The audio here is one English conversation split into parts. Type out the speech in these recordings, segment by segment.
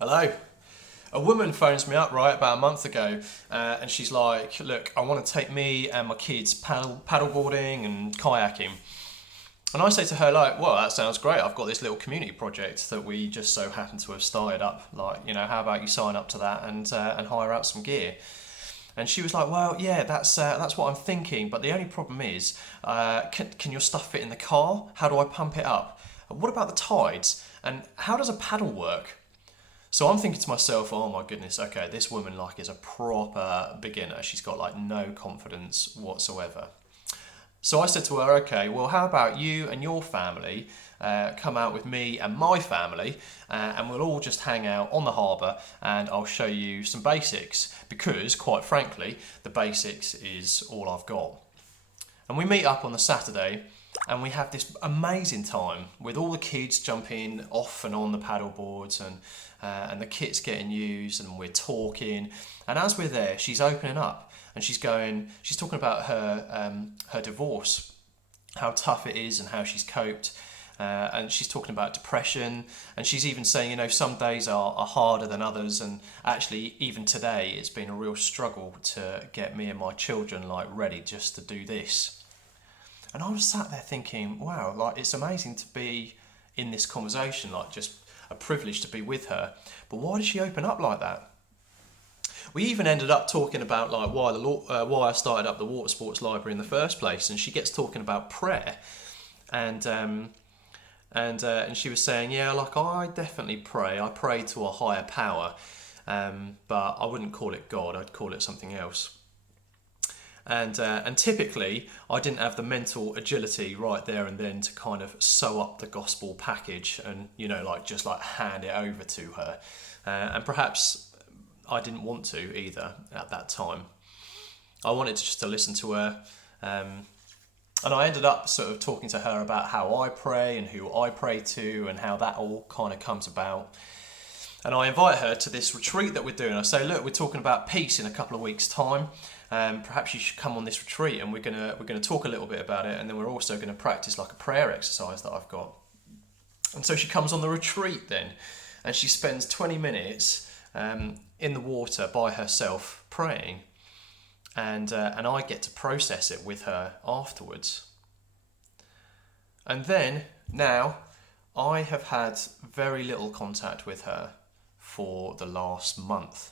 Hello. A woman phones me up about a month ago, and she's like, "Look, I want to take me and my kids paddleboarding and kayaking." And I say to her, like, "Well, that sounds great. I've got this little community project that we just so happen to have started up. Like, how about you sign up to that and hire out some gear?" And she was like, "Well, yeah, that's what I'm thinking. But the only problem is, can your stuff fit in the car? How do I pump it up? What about the tides? And how does a paddle work?" So I'm thinking to myself, oh my goodness, okay, this woman is a proper beginner. She's got no confidence whatsoever. So I said to her, okay, well, how about you and your family come out with me and my family, and we'll all just hang out on the harbour, and I'll show you some basics, because quite frankly, the basics is all I've got. And we meet up on the Saturday, and we have this amazing time with all the kids jumping off and on the paddle boards, and the kit's getting used, and we're talking. And as we're there, she's opening up, and she's talking about her divorce, how tough it is, and how she's coped. And she's talking about depression, and she's even saying, some days are harder than others, and actually even today it's been a real struggle to get me and my children ready just to do this. And I was sat there thinking, wow, it's amazing to be in this conversation, just a privilege to be with her. But why does she open up like that? We even ended up talking about why I started up the water sports library in the first place, and she gets talking about prayer, and she was saying, yeah, I definitely pray. I pray to a higher power, but I wouldn't call it God. I'd call it something else. And typically, I didn't have the mental agility right there and then to kind of sew up the gospel package and just hand it over to her. And perhaps I didn't want to either at that time. I wanted just to listen to her. And I ended up sort of talking to her about how I pray and who I pray to and how that all kind of comes about. And I invite her to this retreat that we're doing. I say, look, we're talking about peace in a couple of weeks' time. Perhaps you should come on this retreat, and we're gonna talk a little bit about it, and then we're also going to practice a prayer exercise that I've got. And so she comes on the retreat then, and she spends 20 minutes in the water by herself praying, and I get to process it with her afterwards. And then now I have had very little contact with her for the last month.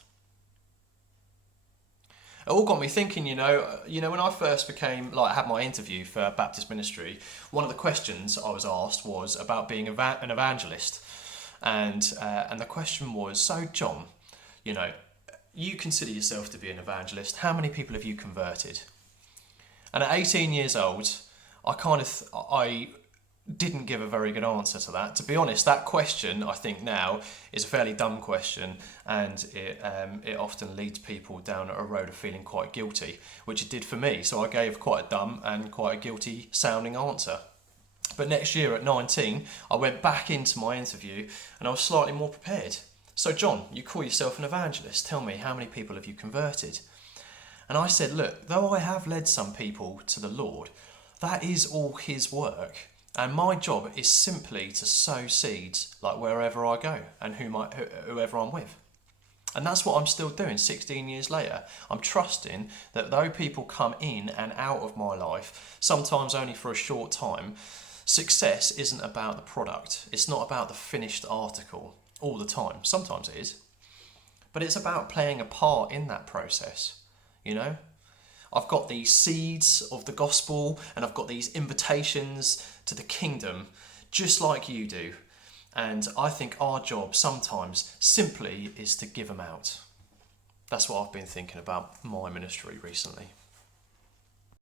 It all got me thinking, when I first had my interview for Baptist ministry, one of the questions I was asked was about being an evangelist. And the question was, so John, you consider yourself to be an evangelist. How many people have you converted? And at 18 years old, I didn't give a very good answer to that. To be honest, that question, I think now, is a fairly dumb question, and it often leads people down a road of feeling quite guilty, which it did for me. So I gave quite a dumb and quite a guilty sounding answer. But next year at 19, I went back into my interview and I was slightly more prepared. So John, you call yourself an evangelist. Tell me, how many people have you converted? And I said, look, though I have led some people to the Lord, that is all his work. And my job is simply to sow seeds wherever I go and whoever I'm with. And that's what I'm still doing 16 years later. I'm trusting that though people come in and out of my life, sometimes only for a short time, success isn't about the product. It's not about the finished article all the time. Sometimes it is. But it's about playing a part in that process, I've got these seeds of the gospel, and I've got these invitations to the kingdom, just like you do. And I think our job sometimes simply is to give them out. That's what I've been thinking about my ministry recently.